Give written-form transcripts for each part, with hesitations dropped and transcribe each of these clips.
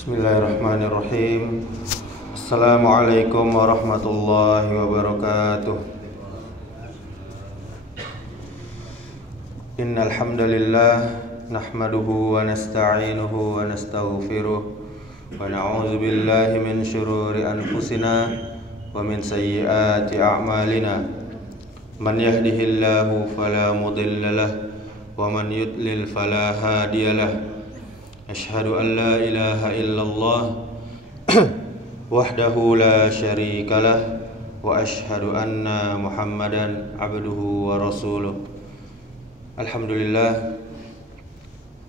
Bismillahirrahmanirrahim. Assalamualaikum warahmatullahi wabarakatuh. Innal hamdalillah nahmaduhu wa nasta'inuhu wa nastaghfiruh wa na'udzu billahi min shururi anfusina wa min sayyiati a'malina. Man yahdihillahu fala mudilla lahu wa man yudlil fala hadiya lahu. Asyhadu an la ilaha illallah wahdahu la syarikalah wa asyhadu anna Muhammadan abduhu wa rasuluh. Alhamdulillah,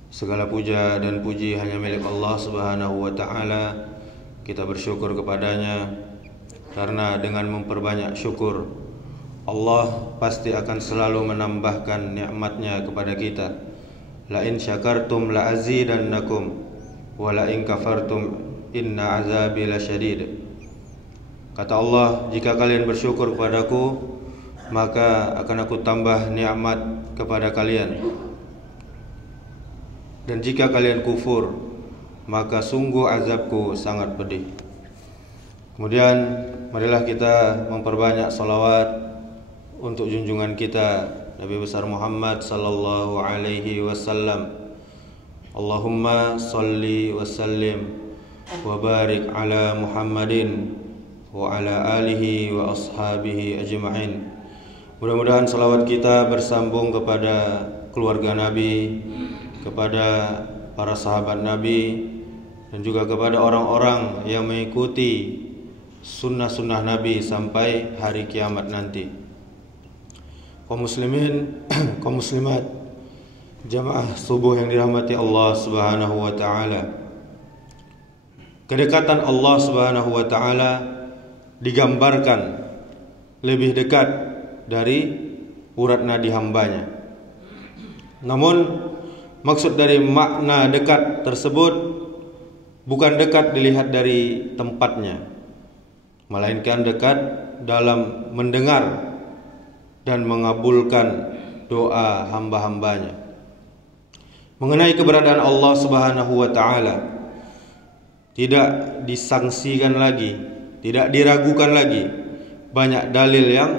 segala puja dan puji hanya milik Allah Subhanahu wa taala. Kita bersyukur kepadanya karena dengan memperbanyak syukur Allah pasti akan selalu menambahkan nikmatnya kepada kita. La in syakartum la azidannakum wa la in kafartum inna azabi lasyadid. Kata Allah, jika kalian bersyukur kepadaku, maka akan aku tambah nikmat kepada kalian. Dan jika kalian kufur, maka sungguh azabku sangat pedih. Kemudian marilah kita memperbanyak salawat untuk junjungan kita Nabi besar Muhammad sallallahu alaihi wasallam. Allahumma salli wa sallim wa barik ala Muhammadin wa ala alihi wa ashabihi ajma'in. Mudah-mudahan salawat kita bersambung kepada keluarga Nabi, kepada para sahabat Nabi, dan juga kepada orang-orang yang mengikuti sunnah-sunnah Nabi sampai hari kiamat nanti. Kaum muslimin, kaum muslimat, jamaah subuh yang dirahmati Allah Subhanahu wa taala. Kedekatan Allah Subhanahu wa taala digambarkan lebih dekat dari urat nadi hambanya. Namun maksud dari makna dekat tersebut bukan dekat dilihat dari tempatnya, melainkan dekat dalam mendengar dan mengabulkan doa hamba-hambanya. Mengenai keberadaan Allah Subhanahu wa taala tidak disangsikan lagi, tidak diragukan lagi. Banyak dalil yang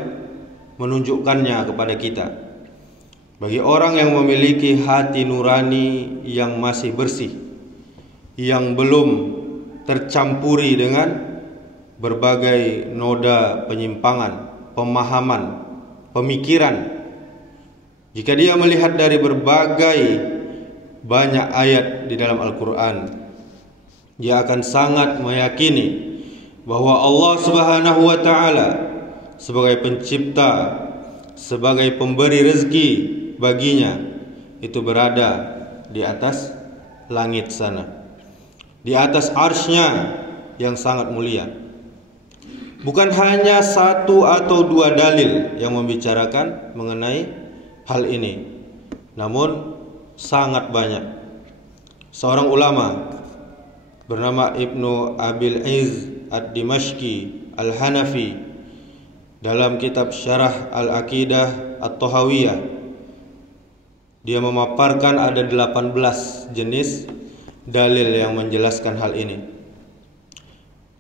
menunjukkannya kepada kita. Bagi orang yang memiliki hati nurani yang masih bersih, yang belum tercampuri dengan berbagai noda penyimpangan, pemahaman, pemikiran. Jika dia melihat dari berbagai banyak ayat di dalam Al-Quran, dia akan sangat meyakini bahwa Allah Subhanahu wa taala sebagai pencipta, sebagai pemberi rezeki baginya, itu berada di atas langit sana, di atas arsy-Nya yang sangat mulia. Bukan hanya satu atau dua dalil yang membicarakan mengenai hal ini, namun sangat banyak. Seorang ulama bernama Ibnu Abil Izz Ad-Dimashqi Al-Hanafi dalam kitab Syarah Al-Aqidah At-Tahawiyah, dia memaparkan ada 18 jenis dalil yang menjelaskan hal ini.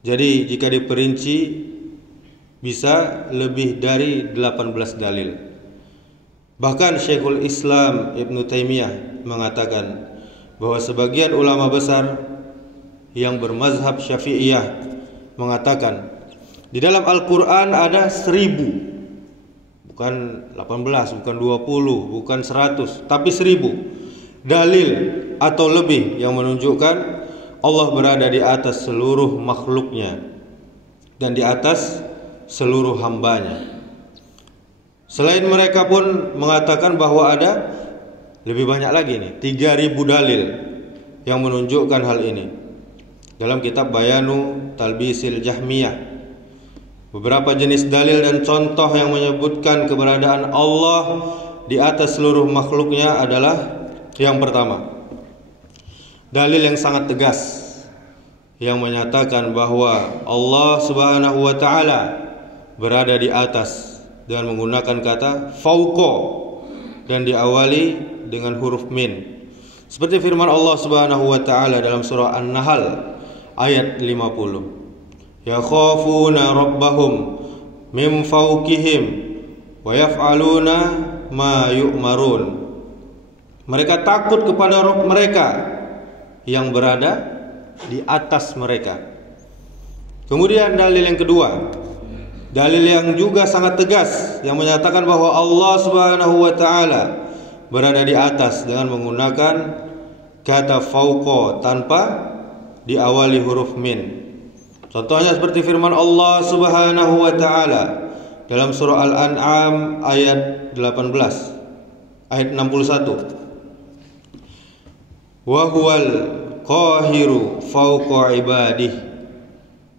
Jadi jika diperinci bisa lebih dari 18 dalil. Bahkan Syekhul Islam Ibnu Taimiyah mengatakan bahwa sebagian ulama besar yang bermazhab Syafi'iyah mengatakan di dalam Al-Quran ada 1000, bukan 18, bukan 20, bukan 100, tapi 1000 dalil atau lebih yang menunjukkan Allah berada di atas seluruh makhluknya dan di atas seluruh hambanya. Selain mereka pun mengatakan bahwa ada lebih banyak lagi nih, 3000 dalil yang menunjukkan hal ini. Dalam kitab Bayanu Talbisil Jahmiyah, beberapa jenis dalil dan contoh yang menyebutkan keberadaan Allah di atas seluruh makhluknya adalah yang pertama, dalil yang sangat tegas yang menyatakan bahwa Allah Subhanahu wa taala berada di atas dengan menggunakan kata fauqa dan diawali dengan huruf min. Seperti firman Allah Subhanahu wa taala dalam surah An-Nahl, ayat 50. Yakhafuna rabbahum min fawqihim wa yaf'aluna ma yu'marun. Mereka takut kepada Rabb mereka yang berada di atas mereka. Kemudian dalil yang kedua, dalil yang juga sangat tegas yang menyatakan bahwa Allah Subhanahu wa taala berada di atas dengan menggunakan kata fauqa tanpa diawali huruf min. Contohnya seperti firman Allah Subhanahu wa taala dalam surah Al-An'am ayat 18 ayat 61. Wa huwal qahiru fauqa ibadih,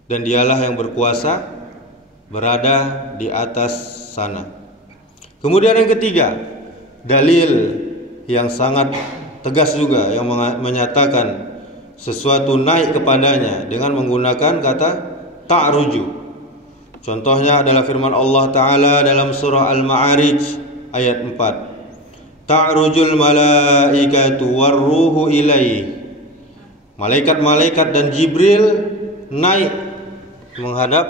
dan dialah yang berkuasa berada di atas sana. Kemudian yang ketiga, dalil yang sangat tegas juga yang menyatakan sesuatu naik kepadanya dengan menggunakan kata ta'ruju. Contohnya adalah firman Allah Ta'ala dalam surah Al-Ma'arij ayat 4. Ta'rujul malaikatu warruhu ilaih. Malaikat-malaikat dan Jibril naik menghadap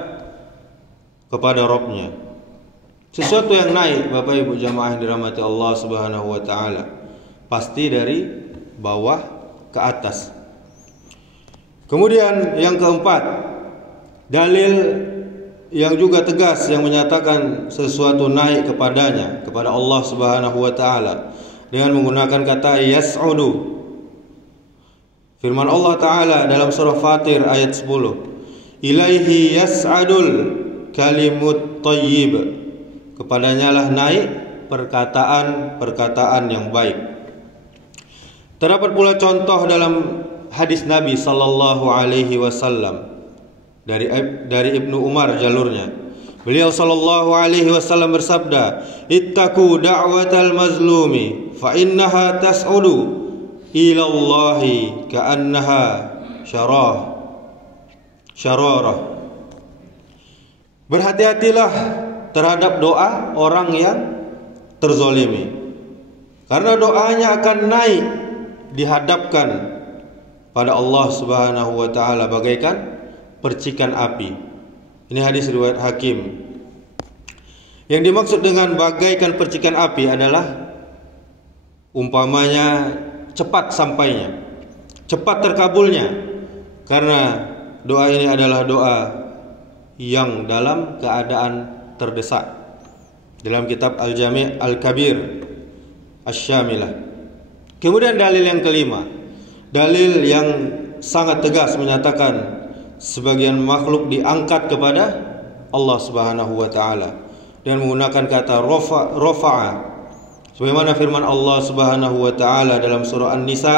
kepada Rabb-nya. Sesuatu yang naik, Bapak Ibu jamaah yang dirahmati Allah Subhanahu wa taala, pasti dari bawah ke atas. Kemudian yang keempat, dalil yang juga tegas yang menyatakan sesuatu naik kepadanya, kepada Allah Subhanahu wa taala dengan menggunakan kata yas'udu. Firman Allah Ta'ala dalam surah Fatir ayat 10. Ilaihi yas'adul kalimut thayyib. Kepadanya lah naik perkataan-perkataan yang baik. Terdapat pula contoh dalam hadis Nabi sallallahu alaihi wasallam dari Ibnu Umar jalurnya. Beliau sallallahu alaihi wasallam bersabda, "Ittaqu da'watal mazlumi fa innaha tas'udu ila Allahi ka'annaha syararah." Berhati-hatilah terhadap doa orang yang terzolimi, karena doanya akan naik dihadapkan pada Allah Subhanahu wa taala bagaikan percikan api. Ini hadis riwayat Hakim. Yang dimaksud dengan bagaikan percikan api adalah umpamanya cepat sampainya, cepat terkabulnya, karena doa ini adalah doa yang dalam keadaan terdesak. Dalam kitab Al-Jami' Al-Kabir Asy-Syamilah. Kemudian dalil yang kelima, dalil yang sangat tegas menyatakan sebagian makhluk diangkat kepada Allah Subhanahu wa taala dengan menggunakan kata rafa'a. Sebagaimana firman Allah Subhanahu wa taala dalam surah An-Nisa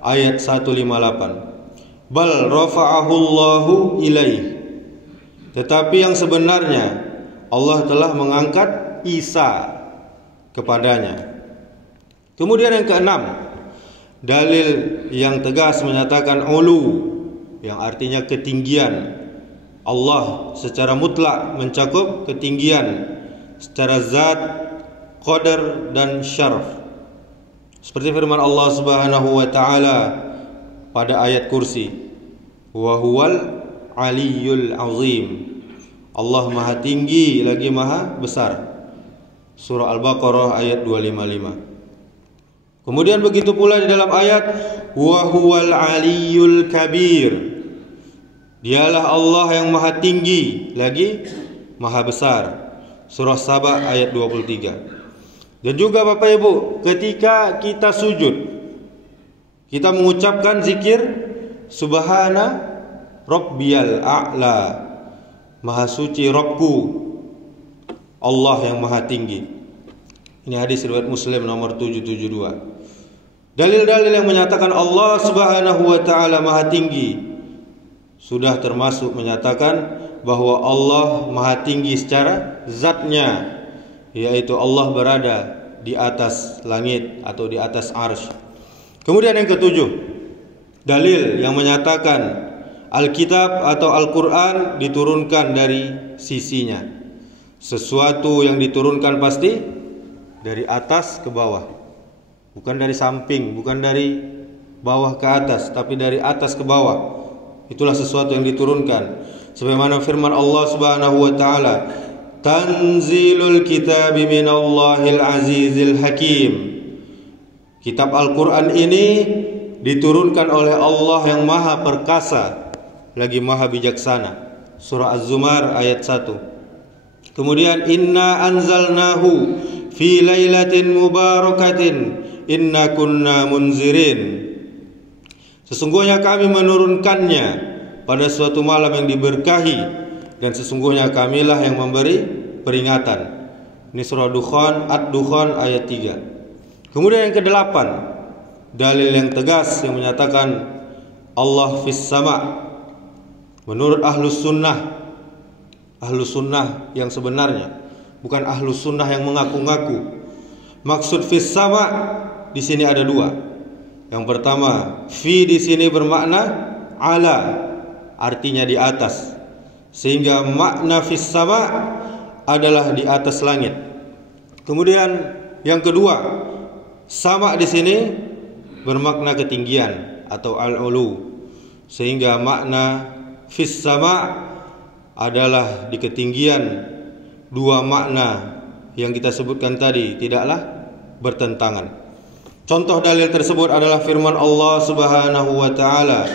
ayat 158. Bal rafa'ahu Allahu ilaih. Tetapi yang sebenarnya Allah telah mengangkat Isa kepadanya. Kemudian yang keenam, dalil yang tegas menyatakan ulu, yang artinya ketinggian. Allah secara mutlak mencakup ketinggian secara zat, qadar dan syaraf. Seperti firman Allah Subhanahu wa taala pada ayat kursi, wa huwal aliyyul azim. Allah maha tinggi lagi maha besar. Surah Al-Baqarah ayat 255. Kemudian begitu pula di dalam ayat wa huwal aliyyul kabir. Dialah Allah yang maha tinggi lagi maha besar. Surah Saba ayat 23. Dan juga Bapak Ibu, ketika kita sujud, kita mengucapkan zikir subhana rabbiyal a'la. Maha suci Rabbku, Allah yang maha tinggi. Ini hadis riwayat Muslim nomor 772. Dalil-dalil yang menyatakan Allah Subhanahu wa taala maha tinggi sudah termasuk menyatakan bahwa Allah maha tinggi secara zatnya, yaitu Allah berada di atas langit atau di atas arsy. Kemudian yang ketujuh, dalil yang menyatakan Alkitab atau Al-Quran diturunkan dari sisinya. Sesuatu yang diturunkan pasti dari atas ke bawah, bukan dari samping, bukan dari bawah ke atas, tapi dari atas ke bawah. itulah sesuatu yang diturunkan. Sebagaimana firman Allah Subhanahu wa taala, Tanzilul kitabi minallahil azizil hakim. Kitab Al-Quran ini diturunkan oleh Allah yang maha perkasa lagi maha bijaksana. Surah Az-Zumar ayat 1. Kemudian inna anzalnahu fi lailatin mubarakatin inna kunna munzirin. Sesungguhnya kami menurunkannya pada suatu malam yang diberkahi, dan sesungguhnya kamilah yang memberi peringatan. Ini surah Dukhan, Ad-Dukhan ayat 3. Kemudian yang ke-8, dalil yang tegas yang menyatakan Allah fis sama. Menurut ahlus sunnah yang sebenarnya, bukan ahlus sunnah yang mengaku-ngaku. Maksud fis sama di sini ada dua. Yang pertama, fi di sini bermakna ala, artinya di atas. Sehingga makna fis sama adalah di atas langit. Kemudian yang kedua, sama di sini bermakna ketinggian atau al-ulu. Sehingga makna fis sama adalah di ketinggian. Dua makna yang kita sebutkan tadi tidaklah bertentangan. Contoh dalil tersebut adalah firman Allah Subhanahu wa taala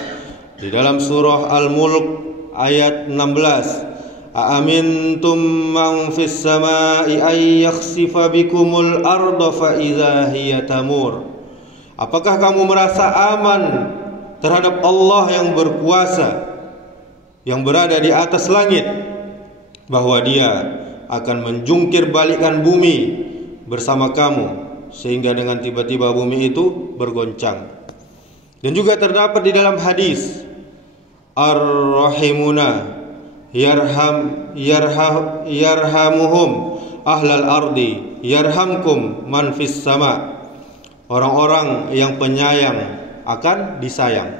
di dalam surah Al-Mulk ayat 16. Aamintum man fis samai ay yakhsifa bikumul arda fa idza hiya tamur. Apakah kamu merasa aman terhadap Allah yang berkuasa, yang berada di atas langit, bahwa Dia akan menjungkir balikkan bumi bersama kamu, sehingga dengan tiba-tiba bumi itu bergoncang. Dan juga terdapat di dalam hadis, Ar-Rahimuna yarhamuhum ahlal ardi yarhamkum man fis sama. Orang-orang yang penyayang akan disayang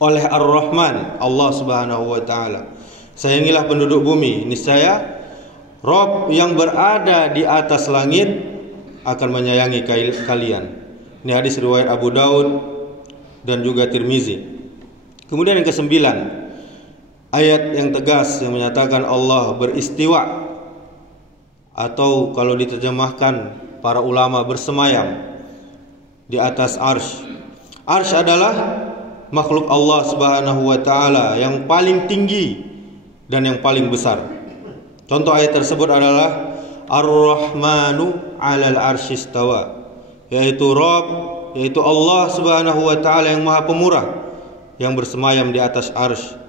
oleh Ar-Rahman, Allah Subhanahu wa taala. Sayangilah penduduk bumi, niscaya Rabb yang berada di atas langit akan menyayangi kalian. Ini hadis riwayat Abu Daud dan juga Tirmizi. Kemudian yang ke-9, ayat yang tegas yang menyatakan Allah beristiwa, atau kalau diterjemahkan para ulama bersemayam di atas arsy. Arsy adalah makhluk Allah Subhanahu wa taala yang paling tinggi dan yang paling besar. Contoh ayat tersebut adalah Ar-Rahmanu 'alal arsy istawa, yaitu Rabb, yaitu Allah Subhanahu wa taala yang Maha Pemurah yang bersemayam di atas arsy.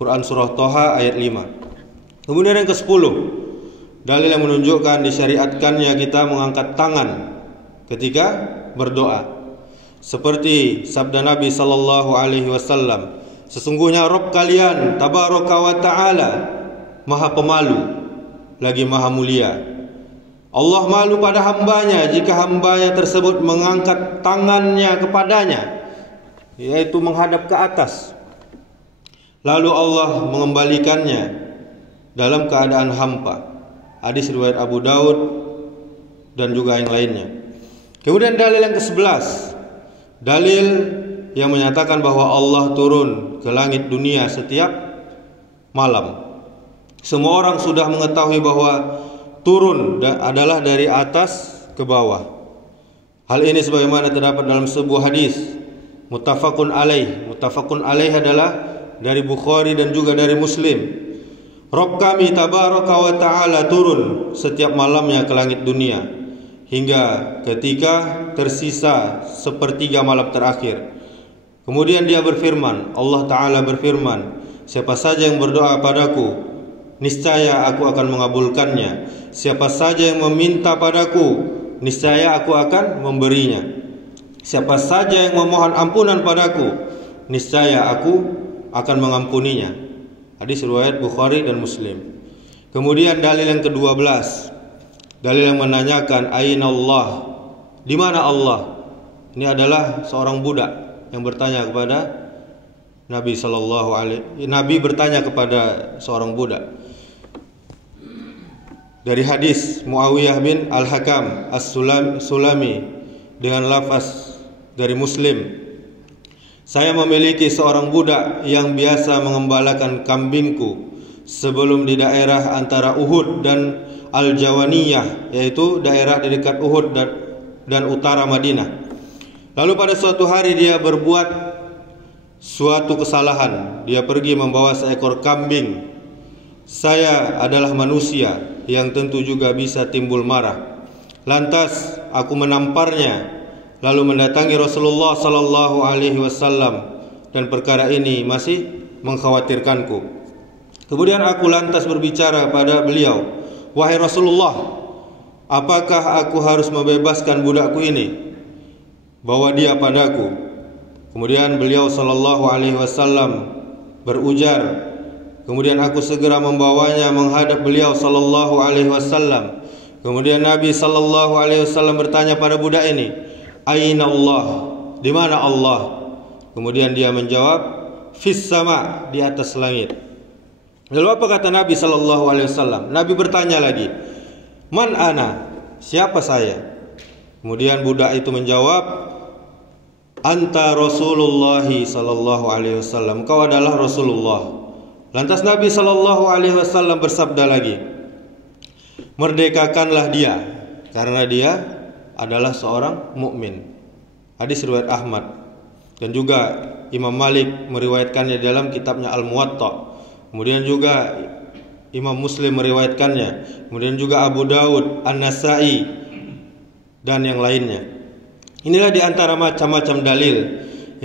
Quran surah Thaha ayat 5. Kemudian yang ke-10, dalil yang menunjukkan disyariatkannya kita mengangkat tangan ketika berdoa. Seperti sabda Nabi sallallahu alaihi wasallam, sesungguhnya Rabb kalian tabaraka wa taala Maha Pemalu lagi Maha Mulia. Allah malu pada hambanya jika hambanya tersebut mengangkat tangannya kepadanya, yaitu menghadap ke atas, lalu Allah mengembalikannya dalam keadaan hampa. Hadis riwayat Abu Daud dan juga yang lainnya. Kemudian dalil yang ke-11, dalil yang menyatakan bahwa Allah turun ke langit dunia setiap malam. Semua orang sudah mengetahui bahwa turun adalah dari atas ke bawah. Hal ini sebagaimana terdapat dalam sebuah hadis muttafaqun alaih. Muttafaqun alaih adalah dari Bukhari dan juga dari Muslim. Rabb kami tabaraka wa ta'ala turun setiap malamnya ke langit dunia hingga ketika tersisa sepertiga malam terakhir. Kemudian Dia berfirman, Allah Ta'ala berfirman, siapa saja yang berdoa padaku, niscaya aku akan mengabulkannya. Siapa saja yang meminta padaku, niscaya aku akan memberinya. Siapa saja yang memohon ampunan padaku, niscaya aku akan mengampuninya. Hadis riwayat Bukhari dan Muslim. Kemudian dalil yang ke-12, dalil yang menanyakan aina Allah, di mana Allah? Ini adalah seorang budak yang bertanya kepada Nabi sallallahu alaihi. Nabi bertanya kepada seorang budak. Dari hadis Muawiyah bin Al-Hakam As-Sulami dengan lafaz dari Muslim, Saya memiliki seorang budak yang biasa mengembalakan kambingku sebelum di daerah antara Uhud dan Al-Jawaniyah, yaitu daerah di dekat Uhud dan utara Madinah. Lalu pada suatu hari dia berbuat suatu kesalahan. Dia pergi membawa seekor kambing. Saya adalah manusia yang tentu juga bisa timbul marah. Lantas aku menamparnya, lalu mendatangi Rasulullah sallallahu alaihi wasallam, dan perkara ini masih mengkhawatirkanku. Kemudian aku lantas berbicara pada beliau, "Wahai Rasulullah, apakah aku harus membebaskan budakku ini? Bawa dia padaku." Kemudian beliau sallallahu alaihi wasallam berujar, kemudian aku segera membawanya menghadap beliau sallallahu alaihi wasallam. Kemudian Nabi sallallahu alaihi wasallam bertanya pada budak ini, "Aina Allah?" Di mana Allah? Kemudian dia menjawab, "Fis sama," di atas langit. Lalu apa kata Nabi sallallahu alaihi wasallam? Nabi bertanya lagi, "Man ana?" Siapa saya? Kemudian budak itu menjawab, "Anta Rasulullah sallallahu alaihi wasallam." Kau adalah Rasulullah. Lantas Nabi sallallahu alaihi wasallam bersabda lagi, "Merdekakanlah dia, karena dia adalah seorang mukmin." Hadis riwayat Ahmad, dan juga Imam Malik meriwayatkannya dalam kitabnya Al-Muwatta. Kemudian juga Imam Muslim meriwayatkannya. Kemudian juga Abu Daud, An-Nasai, dan yang lainnya. Inilah di antara macam-macam dalil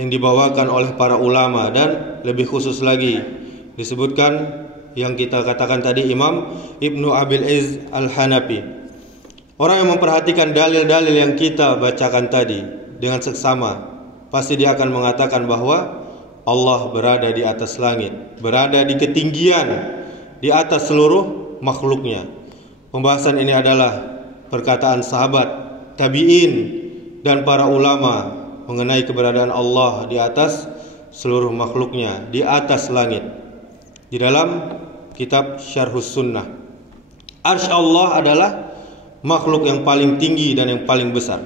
yang dibawakan oleh para ulama, dan lebih khusus lagi disebutkan yang kita katakan tadi Imam Ibnu Abil Izz Al-Hanafi. Orang yang memperhatikan dalil-dalil yang kita bacakan tadi dengan seksama, pasti dia akan mengatakan bahwa Allah berada di atas langit, berada di ketinggian, di atas seluruh makhluknya. Pembahasan ini adalah perkataan sahabat, tabi'in, dan para ulama mengenai keberadaan Allah di atas seluruh makhluknya, di atas langit. Di dalam kitab Syarhus Sunnah, Arsy Allah adalah makhluk yang paling tinggi dan yang paling besar.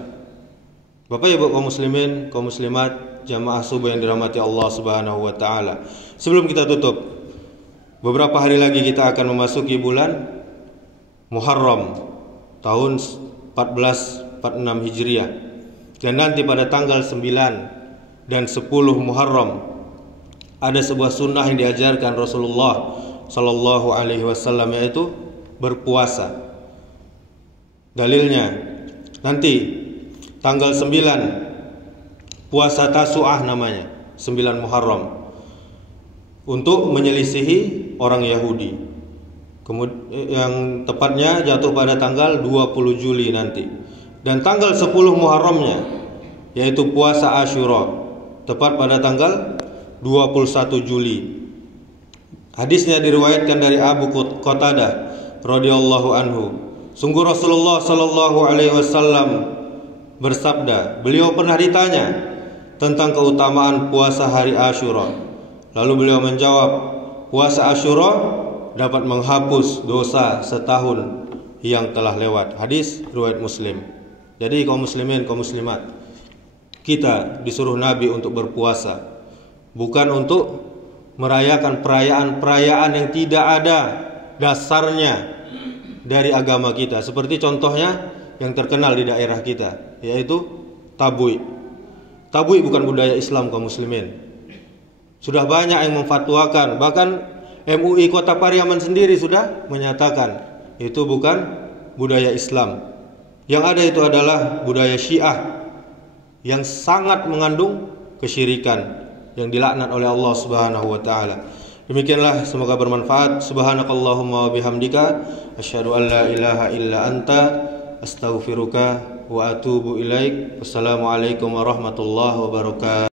Bapak Ibu kaum muslimin, kaum muslimat, jamaah subuh yang dirahmati Allah Subhanahu wa taala. Sebelum kita tutup, beberapa hari lagi kita akan memasuki bulan Muharram tahun 1446 Hijriah. Dan nanti pada tanggal 9 dan 10 Muharram ada sebuah sunnah yang diajarkan Rasulullah sallallahu alaihi wasallam, yaitu berpuasa. Dalilnya nanti tanggal 9 puasa Tasu'ah namanya, 9 Muharram, untuk menyelisihi orang Yahudi. Yang tepatnya jatuh pada tanggal 20 Juli nanti. Dan tanggal 10 Muharramnya, yaitu puasa Asyura, tepat pada tanggal 21 Juli. Hadisnya diriwayatkan dari Abu Qatadah radhiyallahu anhu. Sungguh Rasulullah sallallahu alaihi wasallam bersabda, beliau pernah ditanya tentang keutamaan puasa hari Asyura. Lalu beliau menjawab, puasa Asyura dapat menghapus dosa setahun yang telah lewat. Hadis riwayat Muslim. Jadi kaum muslimin, kaum muslimat, kita disuruh Nabi untuk berpuasa, bukan untuk merayakan perayaan-perayaan yang tidak ada dasarnya dari agama kita. Seperti contohnya yang terkenal di daerah kita, yaitu tabui. Tabui bukan budaya Islam kaum muslimin. Sudah banyak yang memfatwakan, bahkan MUI Kota Pariaman sendiri sudah menyatakan itu bukan budaya Islam. Yang ada itu adalah budaya Syiah yang sangat mengandung kesyirikan yang dilaknat oleh Allah Subhanahu wa taala. Demikianlah, semoga bermanfaat. Subhanakallahumma wa bihamdika asyhadu an la ilaha illa anta astaghfiruka wa atubu ilaik. Wassalamualaikum warahmatullahi wabarakatuh.